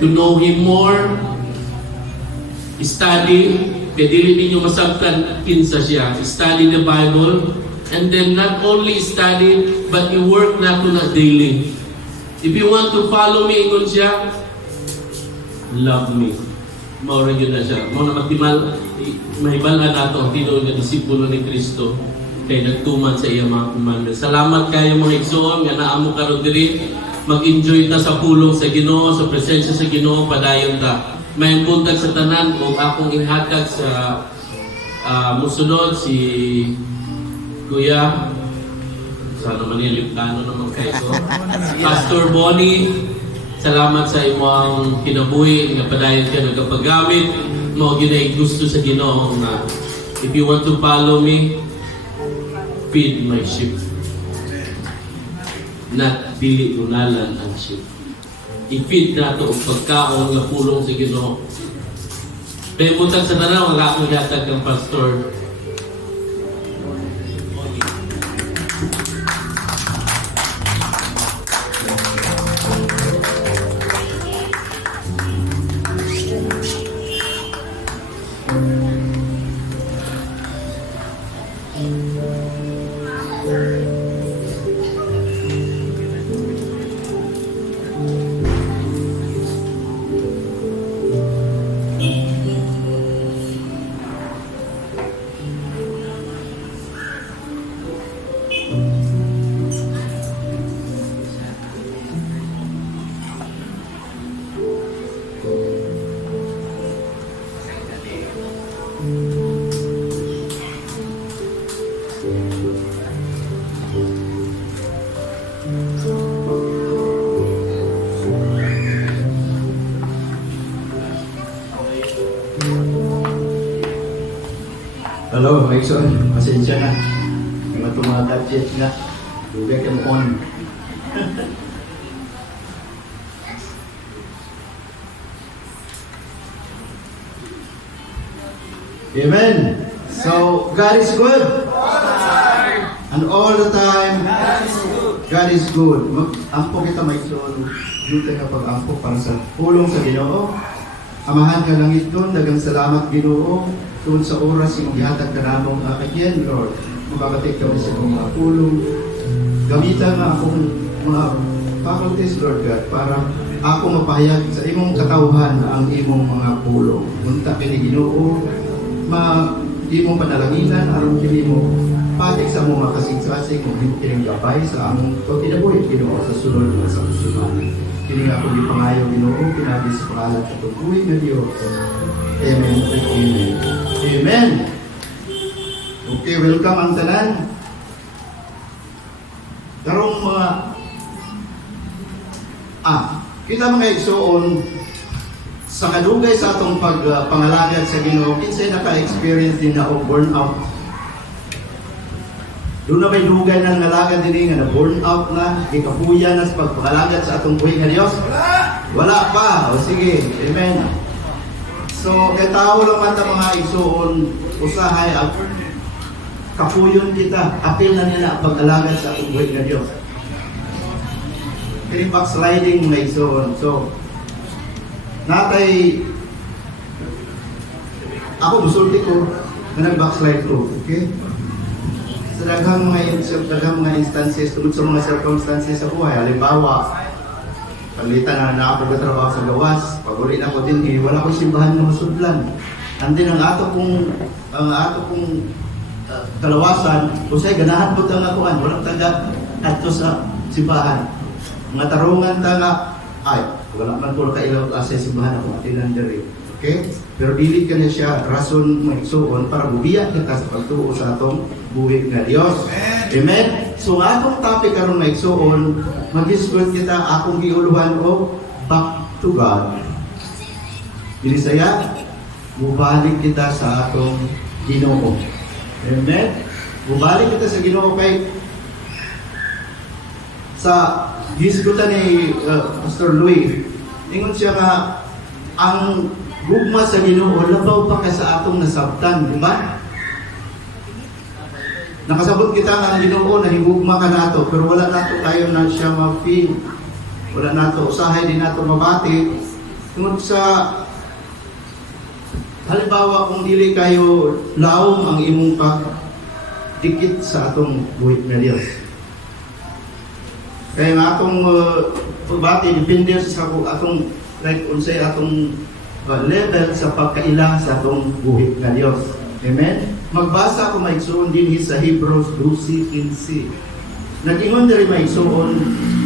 to know Him more, study, kaya dili ninyo masabtan kinsa siya, study the Bible, and then not only study, but you work na to na daily. If you want to follow me, ingon siya, love me. Maura yun na siya. Maura magtimal, mahibalan nato, tino nga disipulo ni Kristo, kay nagtuman sa iya mga kumanda. Salamat kayo mga igsoon, nga naamo karon diri, mag-enjoy ta sa pulong sa Ginoo, sa presensya sa Ginoo, padayon ta. May buntag sa tanan o akong ihatag sa musunod si Kuya, sana maniliptano naman kayo. Pastor Bonnie, salamat sa imong kinabuhi, nga padayon ka nagkapagamit, mo ginay gusto sa Ginoo na if you want to follow me, feed my sheep. Not dili unalan ang sheep. I-feed nato ang pagkaon nga pulong sa Ginoo. Kaya buntag sa tanaw, ang akong yatag ng pastor. Hello, Mason. Pasensya na. Yung mga tumatagit na. Lugay ka mo on. Amen. So, God is good. And all the time, God is good. Mag-ampo kita, Mason. Dito ka pag-ampo para sa pulong sa Ginoo. Amahan ka langit doon. Dagang salamat, Ginoo. Doon sa oras yung gihatag ka namong kakagyan, Lord. Mababatik kami sa mga pulong. Gamitan nga akong mga faculties, Lord God, para ako mapahayag sa imong katawhan ang imong mga pulong. Munta kini Ginoo, imong panalanginan, aron kini mo patik sa mga kasing-kasing, kung kining gabay sa among pagkinabuhi, Ginoo, sa sunod na sa usunan. Kini nga kung ipangayo, Ginoo, kinabi sa pangalan sa tubuhi na Diyos. Amen. Amen. Amen. Okay, welcome ang tanan. Karong mga kita mga igsoon sa kadugay sa atong pagpangalagad sa Ginoo, kinsay naka-experience din na o burnout. Doon na may dugay ng ngalagad din nga na burnout na, ikapuya na sa pagpangalagad sa atong buhay nga Diyos? Wala pa. O sige, amen. So, kaya tao lang man mga igsoon, usahay, kapuyon kita, apil na nila pag-alagad sa atong buhay na Diyos. Kaya backsliding mga igsoon. So, natay, ako busulti ko, na nag-backslide ko, okay? Sa daghang mga instances, tungkol sa mga circumstances sa buhay, halimbawa, paglitan na ako trabaho sa gawas, pag-uli na ako din, wala ko simbahan na masudlan. Andin ang ato kong kalawasan, kusay ganahan po ang akuan, walang taga ato sa simbahan. Mga tarungan tanga, wala man po kailaw sa simbahan ako, atinan diri. Okay? Pero dili ka na siya rason maigsuon para bubiya kita sa pagtuo sa atong buhi nga Dios. Amen. So atong topic karon maigsuon, mag-discuss kita akong giuluhan o back to God. Dili saya mubalik kita sa atong Ginoo. Amen. Mubalik kita sa Ginoo kay sa diskutan ni Pastor Louis. Ingon siya nga ang gugma sa Ginoo labaw pa ka sa atong nasabtan, di ba? Nakasabot kita nga ang Ginoo na higugma ka nato, pero wala nato kayo na siya ma-feel. Wala nato usahay din nato mabati. Tungod sa halimbawa kung dili kayo laom ang imong dikit sa atong buhit na Dios. Kaya nga atong pagbati depende sa atong like unsay atong level sa pagkaila sa atong buhit na Dios. Amen. Magbasa ako maigsuon din sa Hebrews 12:15. Nag-ingon diri maigsuon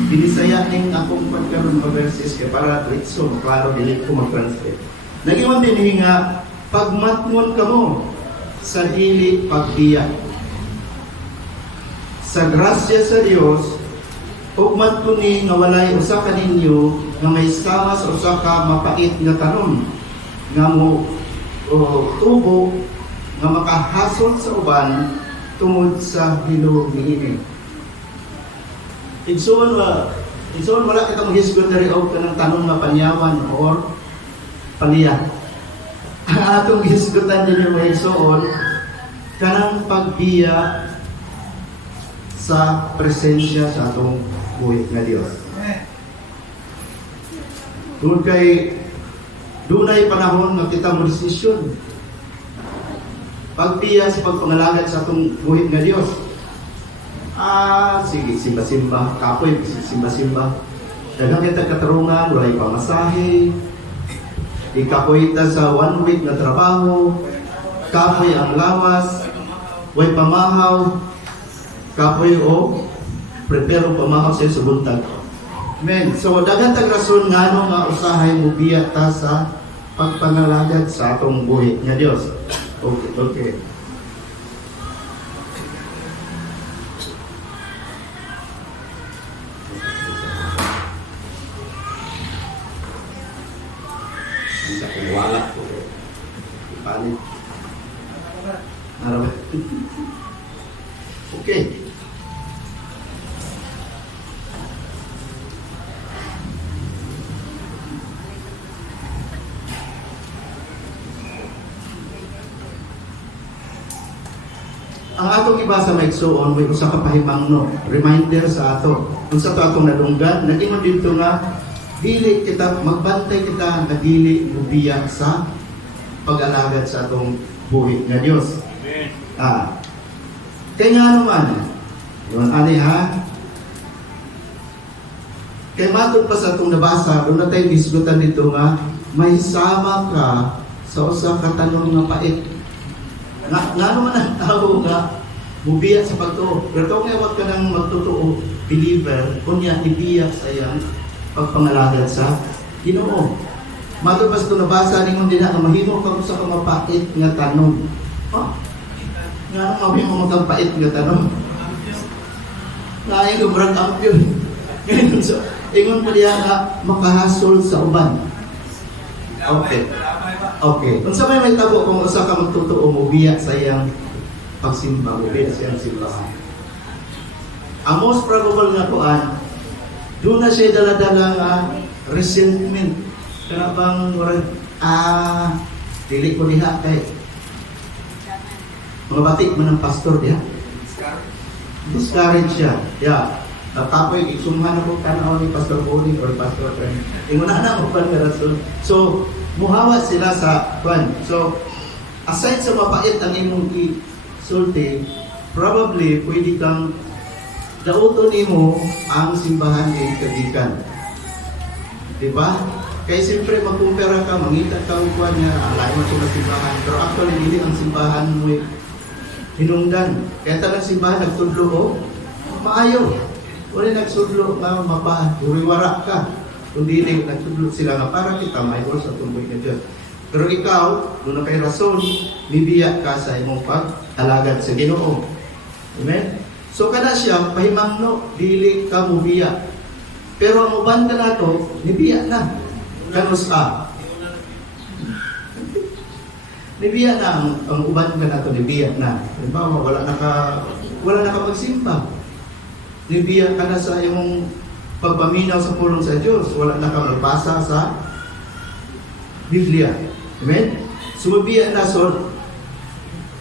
binisaya ning akong pagkaroon ng verses kay para diretso klaro dili ko mag-translate. Nag-ingon din nga pagmatmon kamo sa dili pagbiya. Sa grasya sa Dios, ug matuni nga walay usa ka ninyo nga may sama sa usa ka mapait nga tanom nga mo tubo nga makahasol sa uban tungod sa hilog niini. Igsoon wala kitang hisgot na rin ka ng tanong nga panyawan or paliya. Ang atong hisgotan din yung igsoon kanang pagbiya sa presensya sa atong buhit na Dios. Tungod kay dunay panahon nga kita mo desisyon pagbiya sa pagpangalagad sa atong buhit na Dios. Sige, simba-simba, kapoy, simba-simba. Daghang kita katarungan, walay pamasahe. Ikapoy ta sa 1 week na trabaho. Kapoy ang lawas. Way pamahaw. Kapoy o prepare pamahaw sa buntag. Amen. So, daghang tag rason ngano nga usahay mo biya ta sa pagpangalagad sa atong buhit nga Dios. Okay. Sa wala ko. Ipalit. Araw. Okay. Ang atong ibasa maigsuon may usa ka pahimangno, reminder sa ato. Kung sa atong nadunggan, naging dito nga dili kita magbantay kita nga dili mubiya sa pag-alagad sa atong buhit nga Dios. Amen. Kaya nga naman, yun ani ha. Kaya matod pa sa atong nabasa, doon na tayo disgutan dito nga may sama ka sa usa ka tanong nga pait. Nga naman ang tao nga mubiya sa pagtuo. Pero kung nga ka nang magtutuo, believer, kunya ibiya sa iyang pagpangalagad sa Ginoo. Matod pa sa ito nabasa, ningon din na mahimo ka sa kamapait nga tanong. Nga mahimo magkapait nga tanong. Nga yung lubrang ampyon. Ngayon, so, ingon pa diya nga makahasol sa uban. Okay. Kung sa may tabo, kung usa ka magtutuo, mubiya sa iyang pagsimba, mubiya sa iyang simbahan. Ang most probable nga kuan, doon na siya dala-dala nga resentment. Kaya bang, dili ko diha kay mga batik man ng pastor diha. Discourage siya. Yeah. Tapoy, iksumhan ako tanaw ni Pastor Boni or Pastor Friend. Inguna na mo pan rason. So, muhawa sila sa kwan. So, aside sa mapait ang imong isulti, probably pwede kang dauton nimo ang simbahan ng kagikan. Diba? Kaya siyempre magkumpara ka, mangita ka kwan niya, ang layo mo sa simbahan. Pero actually, hindi ang simbahan mo hinungdan. Kaya talang simbahan nagtudlo o maayo. Wala nagsudlo nga mapa, uriwara ka. Kung dili, nagsudlo sila nga para kita maayos sa tumboy na Diyos. Pero ikaw, doon na kay rason, bibiyak ka sa imong pag-alagad sa Ginoo. Amen? So kada siya, pahimangno, dili ka mubiyak. Pero ang uban ka na to, nibiyak na. Ganus ka. Nibiyak na ang uban ka na to, nibiyak na. Halimbawa, wala na ka magsimba. Nibiyak ka na sa iyong pagpaminaw sa pulong sa Diyos. Wala na ka magbasa sa Biblia. Amen? Sumabiyak na so,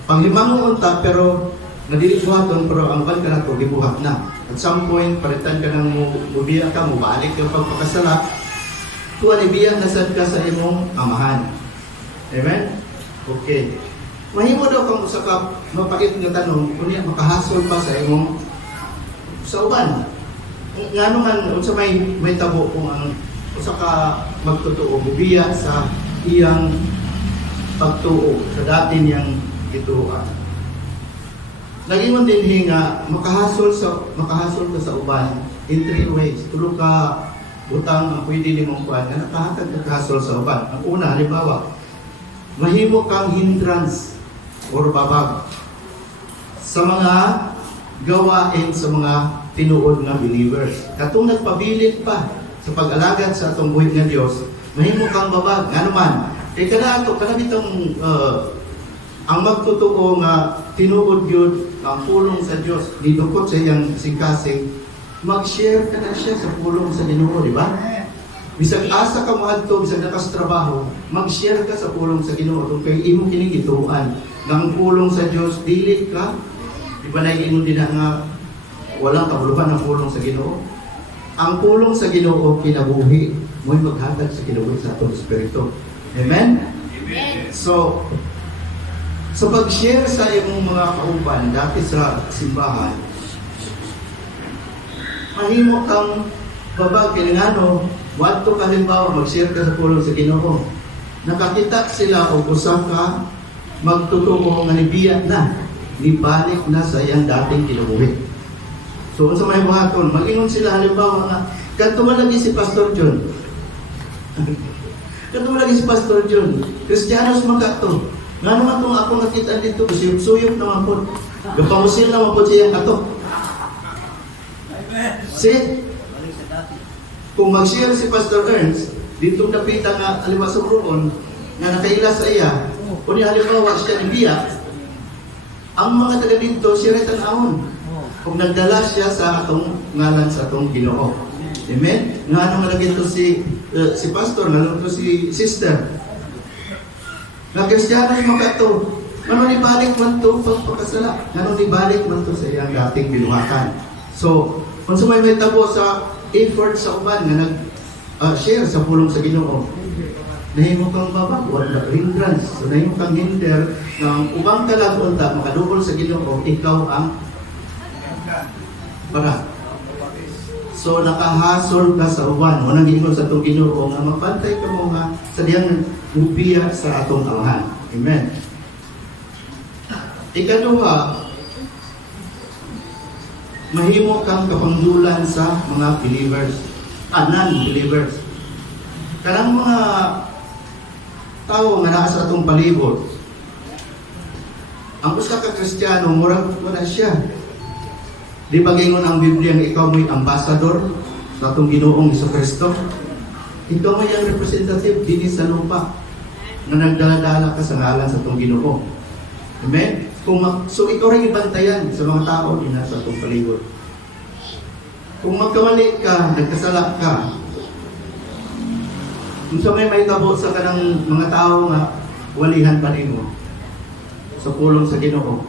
panglimang unta, pero nadili buhaton, pero ang ban ka na ito, gibuhat na. At some point, palitan ka ng mubiyak ka, mubalik yung pagpakasala, Kung anibiyang nasad ka sa imong amahan. Amen? Okay. Mahimo daw kung usa ka mapait nga tanong, kunya makahasol pa sa imong sa uban. Ngano man unsa may tabo kung ang usa ka magtotoo biya sa iyang pagtuo sa dati niyang gituoan. Nagingon din nga makahasol ka sa uban in 3 ways. Tulo ka butang ang pwede nimong kuan nga nakahatag ka kahasol sa uban. Ang una, halimbawa, mahimo kang hindrance or babag sa mga gawain sa mga tinuod nga believers. Katong nagpabilit pa sa pag-alagad sa atong buhit nga Dios, mahimo kang babag. Ano man, kay kada ato kana bitong ang magtotoo nga tinuod gyud ang pulong sa Dios, nidukot sa iyang singkasing, mag-share ka na siya sa pulong sa Ginoo, di ba? Bisag asa ka moadto, bisag nakas trabaho, mag-share ka sa pulong sa Ginoo tungkol kay imo kining gituan ng pulong sa Dios, dili ka. Di ba naiingon din nga walang kabuluhan ang pulong sa Ginoo? Ang pulong sa Ginoo kinabuhi, mo'y maghatag sa kinabuhi sa atong espiritu. Amen? Amen. So, sa pag-share sa imong mga kauban dati sa simbahan, mahimo kang babag kinangano, wadto ka halimbawa mag-share ka sa pulong sa Ginoo. Nakakita sila og usa ka magtutoo nga nibiya na, nibalik na sa iyang dating kinabuhi. So unsa may buhaton, mag-ingon sila halimbawa nga kadto man lagi si Pastor John. Kadto man lagi si Pastor John. Kristiyanos man kadto. Nga naman itong ako nakita dito, suyop-suyop naman po. Gapangusil naman po siya kato. See? Kung mag-share si Pastor Ernst, dito napita nga halimbawa sa Bruon, na nakaila sa iya, kung halimbawa siya nibiya, ang mga taga dito, siya rin tanahon. Kung nagdala siya sa atong ngalan sa atong Ginoo. Amen? Nga naman lagi ito si Pastor, nga ito si Sister. Na Kristiyano yung makato, ngayon ibalik man ito pagpakasala, ngayon ibalik man ito sa iyang dating binuhatan. So, kung may tabo sa effort sa uban na nag-share sa pulong sa Ginoo, nahimo kang babag, wala hindrance. So, nahimo kang hinder ng ubang talagunta, makadubol sa Ginoo, ikaw ang para. So, nakahasol ka sa uban, unang gingon sa itong Ginoo, nga mapantay ka mo nga sa diyang ubiya sa atong amahan. Amen. Ikaduha, mahimo kang kapangdulan sa mga believers, non-believers. Kanang mga tao nga naa sa atong palibot, ang usa ka Kristiyano, murag wala siya. Di ba gingon ang Biblia nga ikaw mo'y ambassador sa atong Ginoong Jesucristo? Ikaw mo'y ang representative din sa lupa na nagdala-dala ka sa ngalan sa atong Ginoo. Amen? So ikaw rin ibantayan sa mga tao din sa atong palibot. Kung magkawali ka, nagkasala ka, kung sa may tabo sa kanang mga tao nga walihan pa nimo sa pulong sa Ginoo,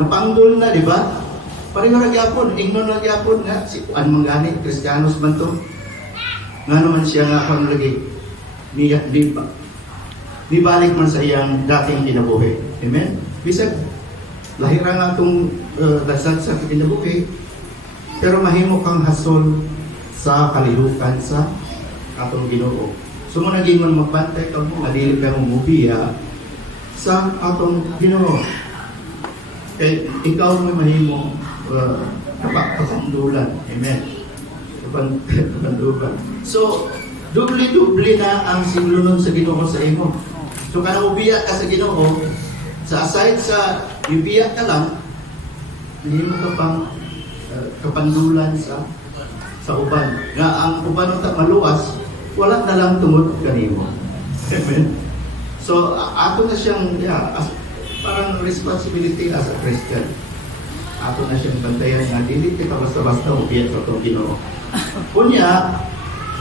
napangdol na, di ba? Pareho na gyapon, ingnon na gyapon nga si Juan Mangani, Kristiyanos man to. Nga naman siya nga kung lagi di balik man sa iyang dating kinabuhi. Amen? Bisag lahira nga itong dasal sa kinabuhi, pero mahimo kang hasol sa kalihukan sa atong Ginoo. So mo naging man magbantay ka mo, madili ka mong mubiya sa atong Ginoo. Kaya ikaw may mahimo kapandulan. Amen. Kapandulan. So, dubli-dubli na ang sinulunod sa Ginoo sa imo. So, kanang ubiya ka sa Ginoo, sa aside sa ubiya ka lang, hindi mo ka pang kapandulan sa uban. Nga ang uban na maluwas, wala na lang tungod kanimo. Amen. So, ato na siyang, parang responsibility as a Christian. Ato na siyang bantayan nga, hindi kita basta-basta ubiya sa itong Ginoo. Kunya,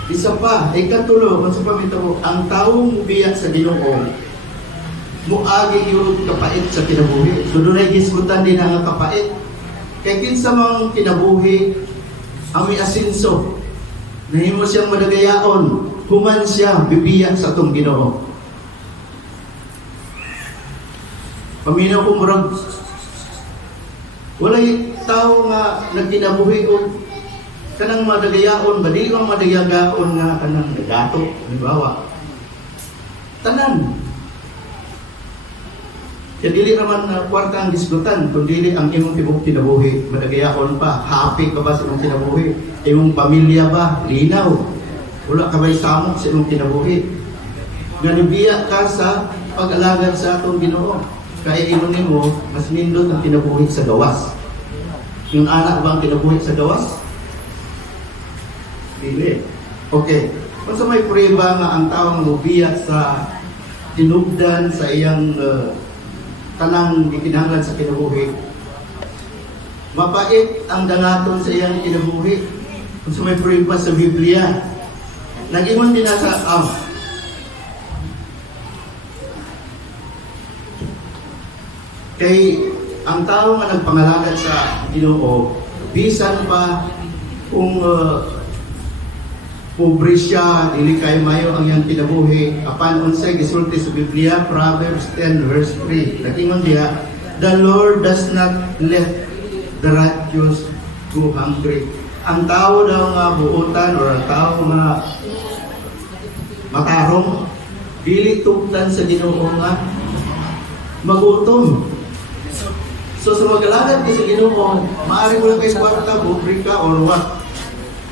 isa pa, ikatulo, kung sa pamito, ang taong ubiya sa Ginoo, muagi yung kapait sa kinabuhi. So doon ay gisgutan din ang kapait. Kaya kinsa mang kinabuhi, ang may asinso, nahimo siyang madagayaon, human siya bibiyak sa atong Ginoo. Paminaw ko murag walay tao nga nagkinabuhi o kanang madagayaon, ba di ang madagayagaon nga kanang nagato, halimbawa. Tanan. Kaya dili naman kwarta ang disgutan, kung dili ang imong tibok kinabuhi, madagayaon pa, happy ka ba sa imong kinabuhi? Imong pamilya ba? Linaw. Wala ka ba'y samok sa imong kinabuhi? Ganibiya ka sa pag-alagad sa atong Ginoo. Kaya inunin mo, mas nindot ang kinabuhi sa gawas. Yung anak bang kinabuhi sa gawas? Dili. Okay. Kung sa may prueba nga ang taong mubiyak sa tinugdan sa iyang tanang gikinahanglan sa kinabuhi, mapait ang dangaton sa iyang kinabuhi. Kung sa may prueba sa Biblia, nag-ingon din na sa kay ang tao nga nagpangalagan sa Ginoo, bisan pa kung pobre siya, dili kay mayo ang iyang kinabuhi, apan unsay gisulti sa Biblia, Proverbs 10 verse 3. Nagingon diha, the Lord does not let the righteous go hungry. Ang tao daw nga buutan or ang tao nga matarong, dili tugtan sa Ginoo nga magutom. So sa mag-alagad sa Ginoo, maaari mo lang kayo kwarta, pobre ka or what.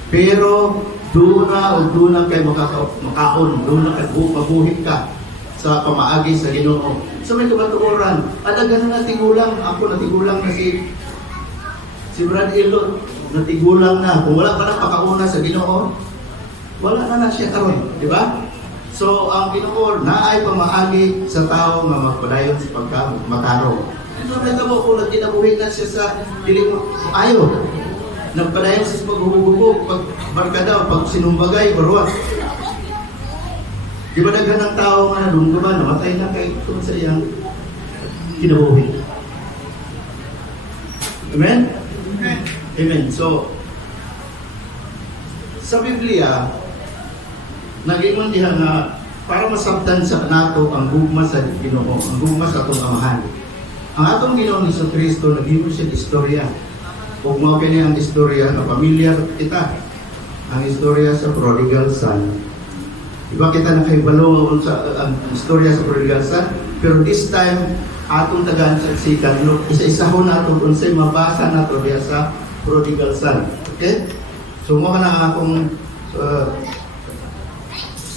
Pero doon na kay makaon, doon na kay mabuhit ka sa pamaagi sa Ginoo. So may kabatuoran, adagan na natigulang, ako natigulang na si Brad Elot, natigulang na. Kung wala pa na pakauna sa Ginoo, wala na siya karon, di ba? So ang Ginoo naay pamaagi sa tao nga magpadayon sa pagkamataro. Ito may tabo kung nagkinabuhi na siya sa dili mo ayo. Nagpadayon sa paghuhubo, pagbarkada, pag sinumbagay, barwa. Di ba daghan ng tao nga nalungguman, namatay na kay kung sa iyang kinabuhi. Amen? Amen. So, sa Biblia, nag-ingon diha nga para masabtan sa nato ang gugma sa Ginoo, ang gugma sa atong amahan. Ang atong Ginoong Jesucristo naghimo siya istorya. Kung mao kini ang istorya na pamilyar kita, ang istorya sa prodigal son. Iba kita nakahibalo sa ang istorya sa prodigal son, pero this time atong tagaan sa sikan, isa-isahon nato unsay mabasa nato diya sa prodigal son. Okay? So mo na ang akong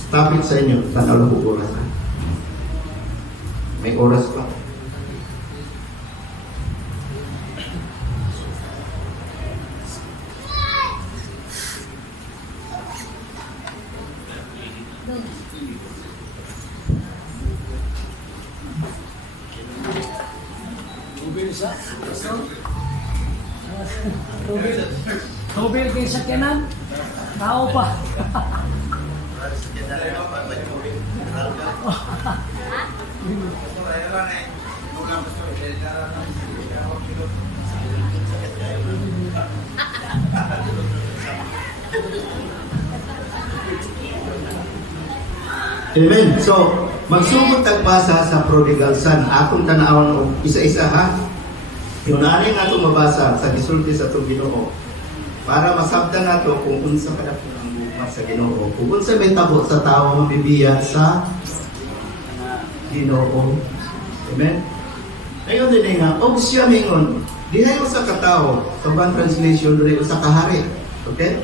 topic sa inyo, tanaw lang ko oras. May oras pa. Tubig kay sakyanan, tao pa. Amen. So, magsugod tagbasa sa prodigal son. Atong tanawon isa-isa ha. Yung nanin nato mabasa sa gisulti sa itong Ginoo para masabtan nato kung unsa ka na ang gugma sa Ginoo. Kung unsa may tabo sa tao mabibiya sa Ginoo. Amen? Ngayon din nga, og siya mingon, dihay usa ka tawo, sa one translation, dihay usa ka hari. Okay?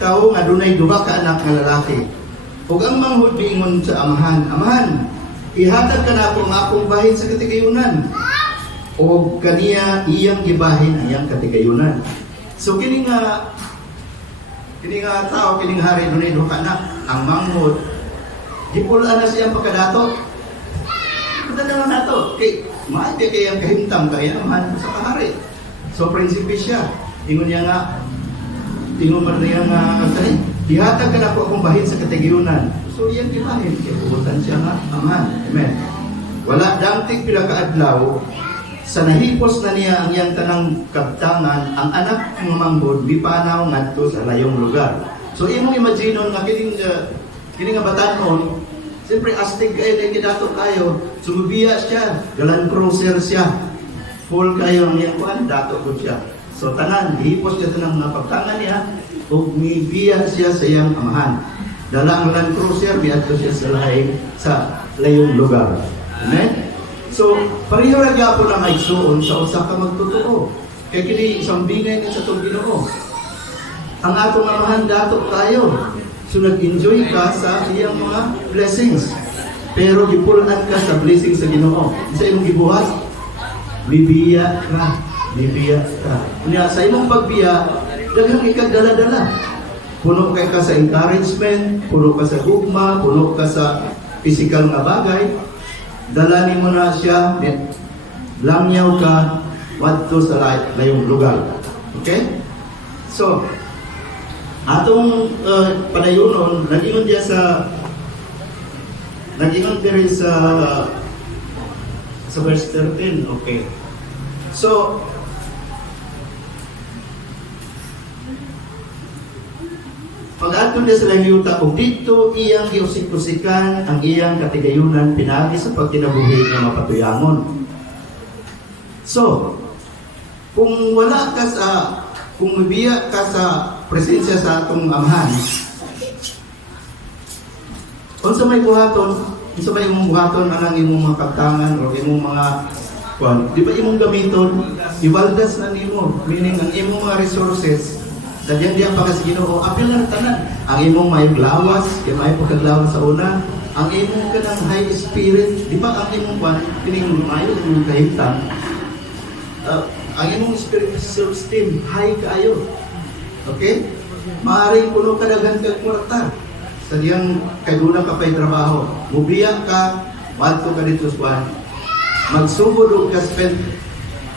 Tao nga dunay duha ka anak nga lalaki. Ug ang manghud miingon sa amahan, amahan, ihatag ka na ako nga akong bahin sa katigayunan. O kaniya iyang gibahin ang iyang katigayunan. So kini nga tao, kining hari dunay duha ka anak, ang manghud gipulaan na siyang pagkadato. Ito naman nato, kay maay kay ang kahimtang kaya amahan sa kahari. So prinsipe siya, ingon niya nga, ingon man niya nga kani, ihatag ka na ako akong bahin sa katigayunan. So iyang gibahin, kaya pugutan siya nga, amahan. Amen. Wala damtig pila ka adlaw, sa nahipos na niya ang iyang tanang kabtangan, ang anak ng manghod bipanaw ngadto sa layong lugar. So imong imagine nga kini nga batanon, siyempre astig kayo na kidato kayo, sumubiya siya, galan cruiser siya, full kayo ang iyang kuan, dato ko siya. So tanan, hipos niya ng mga pagtangan niya, ug mibiya siya sa iyang amahan. Dala ang Land Cruiser, biadto siya sa layong lugar. Amen? So, pareho ra gyapon ang maigsuon sa usa ka magtotoo. Kay kini isang bingay ni sa tong Ginoo. Ang atong amahan dato tayo. So nag-enjoy ka sa iyang mga blessings. Pero gipulan ka sa blessings sa Ginoo. Sa imong gibuhat, bibiya ka. Bibiya ka. Kanya sa imong pagbiya, daghang ikagdala-dala. Puno kay ka sa encouragement, puno ka sa gugma, puno ka sa physical nga bagay. Dalani mo na siya, langyaw ka, wadto sa layong lugar. Okay? So, atong padayonon, nag-ingon dia diri sa verse 13. Okay. So, pag-ato niya sa langyuta, kung dito iyang giusik-usikan ang iyang katigayunan, pinagi sa pagkinabuhi ng mapatuyangon. So, kung wala ka kung mabiya ka sa presensya sa atong amahan, kung sa may buhaton, imong buhaton anang imong mga pagtangan o imong mga di ba imong gamiton, ibaldas na nimo, meaning ang imong mga resources, dadyan diyan pa kasi Ginoo, apil na tanan. Ang imong may lawas, kay may pagkaglawas sa una, ang imong kanang high spirit, di ba ang imong ban, kining mayo ng kahimtang, ang imong spirit self-esteem, high kaayo. Okay? Maaring puno ka daghan kag kwarta. Sa diyang kaguna ka pa'y trabaho. Mubiya ka, wadto ka dito sa magsugod o ka spend.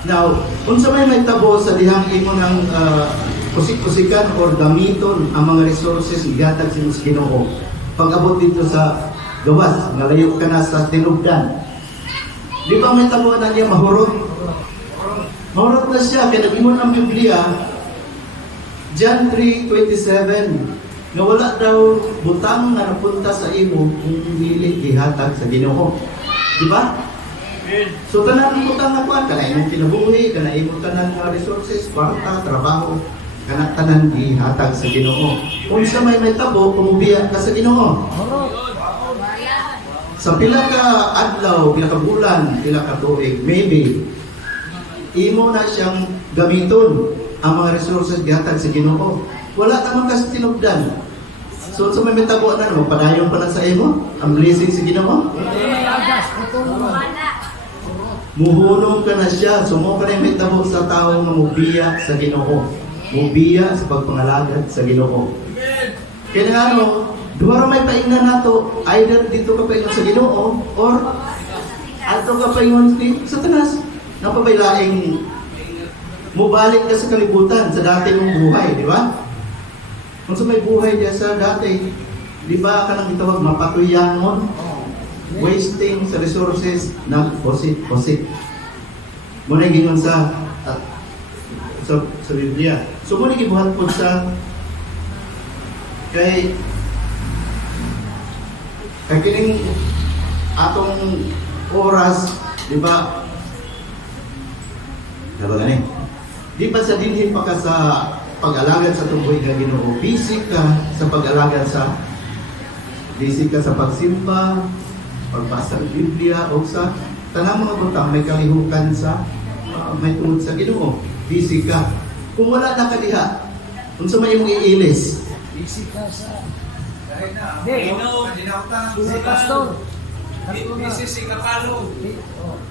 Now, kung sa may tabo sa dihang imo ng kusik-kusikan or gamiton ang mga resources igatag sa Ginoo. Pag-abot dito sa gawas, ngalayo ka na sa tinugdan. Di ba may tabo na niya mahurot? Mahurot na siya, kaya nag-ingon ang Biblia, John 3:27, na wala daw butang na napunta sa imo kung dili ihatag sa Ginoo. Di ba? So tanan ang butang na kuan, kana imong kinabuhi, kana imong tanan nga resources, kwarta, trabaho, kana tanan ihatag sa Ginoo. Kung sa may tabo, kumubiya ka sa Ginoo. Sa pila ka adlaw, pila ka bulan, pila ka tuig, maybe imo na siyang gamiton ang mga resources gihatag sa Ginoo. Wala naman kasi tinugdan. So sa may tabo na magpadayon pa na sa imo ang blessing sa Ginoo. Muhunong ka na siya. Sumo ka na may tabo sa tao nga mubiya sa Ginoo. Mubiya sa pagpangalagad sa Ginoo. Kaya nga duwara may paingnan nato, either dito ka paingon sa Ginoo or ato ka paingon sa tanas. Napabailaing mubalik ka sa kalibutan sa dati mong buhay, di ba? Kung sa may buhay niya sa dati, di ba ka nang itawag mapatuyangon? Wasting sa resources, nag-posit. Muna gingon sa Biblia. So muna gibuhat po sa kay kining atong oras, di ba? Gani. Di ba sa dinhin pa ka sa pag-alagad sa tungkoy nga Ginoo, busy ka sa pag-alagad busy ka sa pagsimba, pagbasa ng Biblia o sa tanang mga butang may kalihukan sa may tungod sa Ginoo. Busy ka. Kung wala na ka diha, kung sa may mong iilis, Busy ka sa... Hindi, si Pastor. Busy si Kapalo.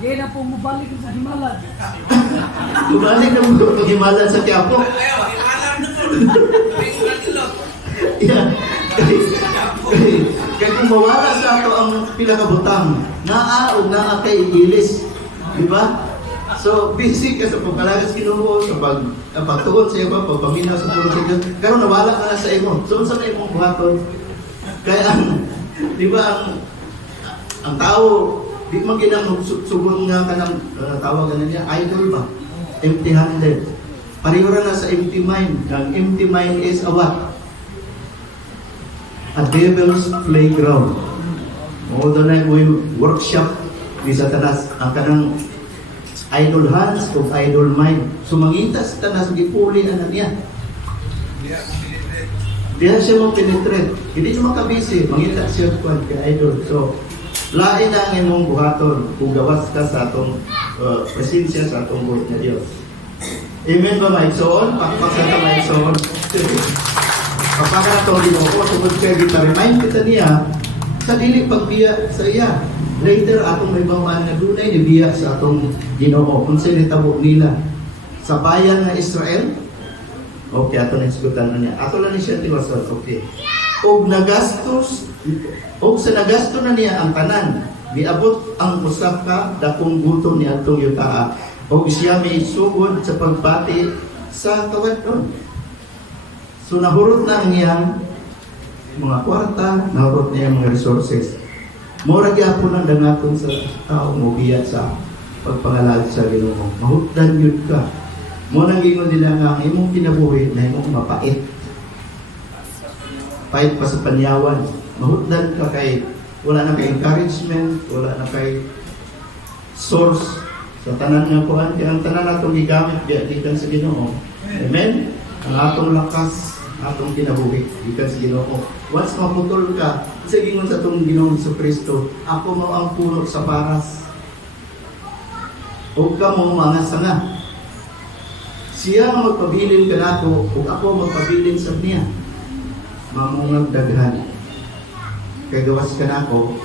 Hindi na po mabalik sa Himalad. lumalik na mo pag-himalan sa Quiapo. Ayaw, imalam na po. Yeah. Kaya kung mawala sa ato ang pila ka butang, naaog na kay ilis. Di ba? So, busy ka sa pagkalagas Ginoo, sa pagtuon sa iyo, pagpaminaw sa tulong sa Diyos. Pero nawala ka na sa iyo. So, sa imong buhaton. Kaya di ba, ang tao, di man ginang sugod nga ka ng tawagan na niya, idol ba? Empty-handed. Pareho na sa empty mind. Ang empty mind is a what? a devil's playground. Although na mo workshop ni Satanas ang kanang idol hands o idol mind. Sumangita sa Satanas, gipuli na niya. Diya siya mo penetrate. Hindi siya makabisi. Mangita siya kung kay idol. So, lain na ang imong buhaton kung gawas ka sa atong presensya sa atong buhay na Diyos. Amen ba maigsoon? Pakpak ka maigsoon. Kapag na ito rin ako, tungkol kayo kita, remind kita niya sa dili pagbiya sa iya. Later, atong may bawaan na dunay, nibiya sa atong Ginoo. Kung sa'yo nitabo nila sa bayan na Israel, okay, ato na isgutan na niya. Ato lang siya tiwasan, okay. O nagastos, o sa nagasto na niya ang tanan, niabot ang usap ka, dakong gutom ni atong yutaa. O siya may sugod sa pagbati sa kawadron. So nahurot na niyang mga kwarta, nahurot niya mga resources. Mura gyapon ang danaton sa tao mo biya sa pagpangalad sa Ginoo. Mahutdan yun ka. Muna gingon nila nga ang imong kinabuhi na imong mapait. Pait pa sa panyawan. Mahutdan ka kay wala na kay encouragement, wala na kay source sa tanan nga kuan kay ang tanan natong gigamit gikan sa Ginoo. Amen. Ang atong lakas, atong kinabuhi gikan sa Ginoo. Once maputol ka, sa gingon sa atong Ginoong Kristo, ako mao ang puno sa paras. O ka mo mga sanga. Siya ang magpabilin ka nato, o ako magpabilin sa niya. Mamungag daghan. Kaya gawas ka nako,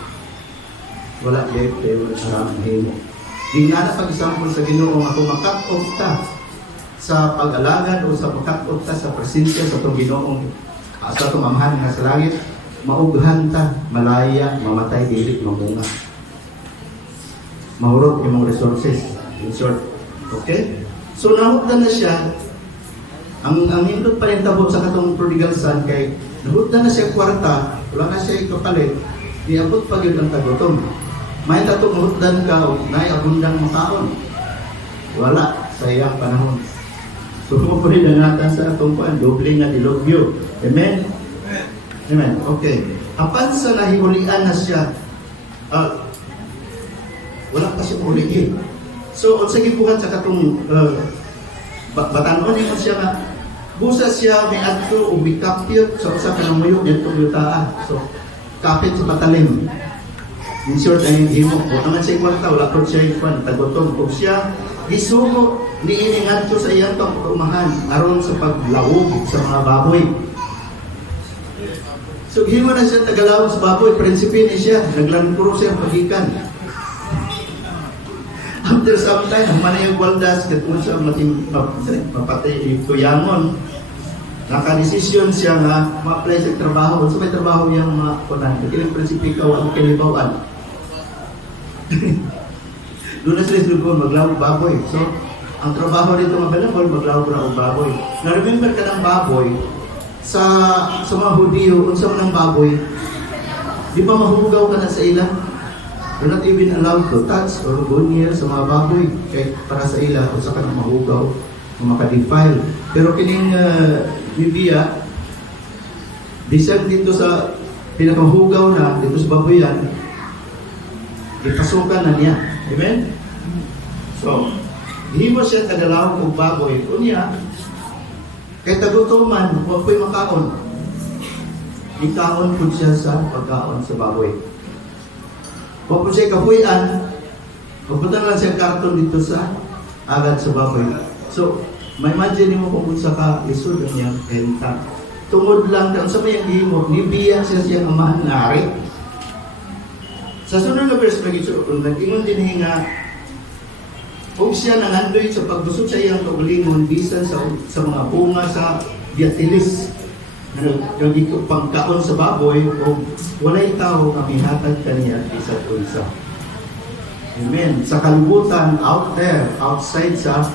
wala left, wala sa himo. Di nga na pag-example sa Ginoo, ako makat-off ta sa pag-alagad o sa makat-off ta sa presensya sa itong Ginoong sa itong amahan nga sa langit, maughan ta, malaya, mamatay, dili, mamunga. Mahurot yung mga resources. In short. Okay? So, nahugdan na siya. Ang hindot pa rin tabot sa katong prodigal son kay nahugdan na siya kwarta, wala na siya ikapalit, iabot pa yun ang tagutom. May tatong nahugdan ka, na abundang makaon. Wala sa iyang panahon. So, kung po rin nangatan sa atong kuan, doble nga dilogyo. Amen? Amen. Okay. Apan sa nahimulian na siya, wala pa siya uliin. So, on sa gibuhat sa katong batanon niya siya nga, busa siya may adto o may kapit sa usa ka namuyok nitong yutaa. So, kapit sa patalim. In short, ang himo. O naman siya kwarta, wala po siya yung tagutom. O siya, isugo, niiningat ko sa iyang pagkumahan aron sa paglawog sa mga baboy. So, himo na siya tagalawog sa baboy. Prinsipe ni siya, naglangkuro siya pagikan. After some time, mana yung waldas, katulad sa mapatay tuyangon, nakadesisyon siya nga ma-apply sa trabaho. So may trabaho niyang mga kunan. Ilang prinsipi ka, wala kilibawan. Doon na sila sinugon, maglawag baboy. So, ang trabaho nito mabalabol, maglawag na baboy. Na-remember ka ng baboy, sa mga Hudiyo, kung sa mga baboy, di ba mahugaw ka na sa ilang? You're not even allowed to touch or go near sa mga baboy kaya para sa ila kung sa kanang mahugaw o makadefile. Pero kining Biblia, disag dito sa pinakahugaw na dito sa baboyan, ipasukan na niya. Amen? So, himo siya tagalawag o baboy. O niya, kaya tagutuman, huwag po'y makaon. Ikaon po siya sa pagkaon sa baboy. Huwag po siya kapuyan, magpunta lang siya karton dito sa agad sa baboy. So, may imagine mo kung sa ka-isod ang niyang kenta. Tungod lang, sa may ang himo, nibiya siya siyang amahan na ari. Sa sunod na verse, nag-ingon din nga, kung siya nangandoy sa pagbusog sa iyang kaulingon, bisan sa mga bunga sa diatilis, nagiging pagkaon sa baboy o walay tao kami hatag kaniya at isa't isa. Amen. Sa kalibutan, out there, outside sa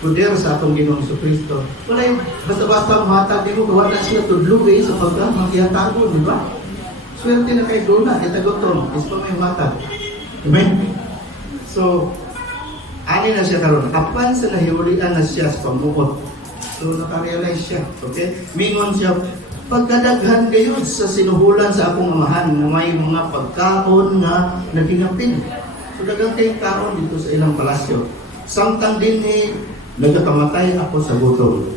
poder sa atong Ginoong Kristo, walay basta-basta mahatag, di mo gawa na sila tudlugay sa pagkakahatago, di ba? Swerte na kay Dona, itagoton, is pa may matag. Amen. So, ani na siya karon. Apan sa nahiulian na siya sa pamuot. So, nakarealize siya. Okay? Mingon siya, pagkadaghan kayo sa sinuhulan sa akong amahan na may mga pagkaon na nagingapin. So dagang kayong kaon dito sa ilang palasyo. Samtang din nagkakamatay ako sa gutom.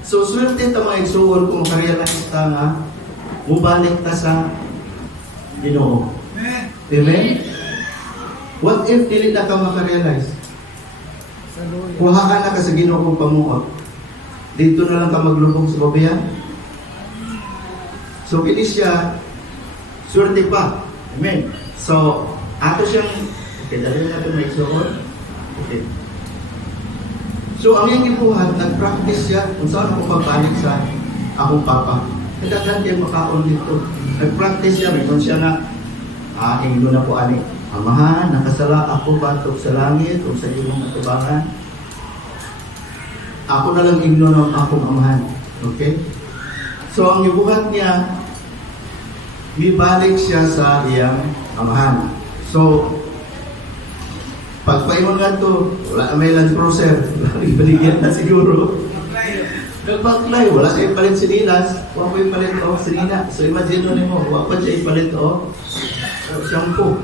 So swerte ta mga igsuon kung makarealize ta nga mubalik ta sa Ginoo. Amen. Amen? What if dili na ka makarealize? Sa Lord. Kuha ka na ka sa Ginoo kong pamuot. Dito na lang ka maglubog sa babayan. So, kini siya, swerte pa. Amen. So, ato siyang, okay, dali na natin may suon. Okay. So, ang iyang gibuhat, nag-practice siya kung saan ako pagbalik sa akong papa. Nagdagan kayo makaon dito. Nag-practice siya, may siya na, ingno na po ani. Amahan, nakasala ako batok sa langit o sa iyong matubangan. Ako na lang ingno ng akong amahan. Okay? So, ang ibuhat niya, bibalik siya sa iyang amahan. So, pagpaingon nga ito, wala may land cruiser. Ibaligyan na siguro. Nagbaklay, wala siya ipalit sinilas. Wala ko ipalit o sinina. So, imagine mo, wala pa siya ipalit o shampoo.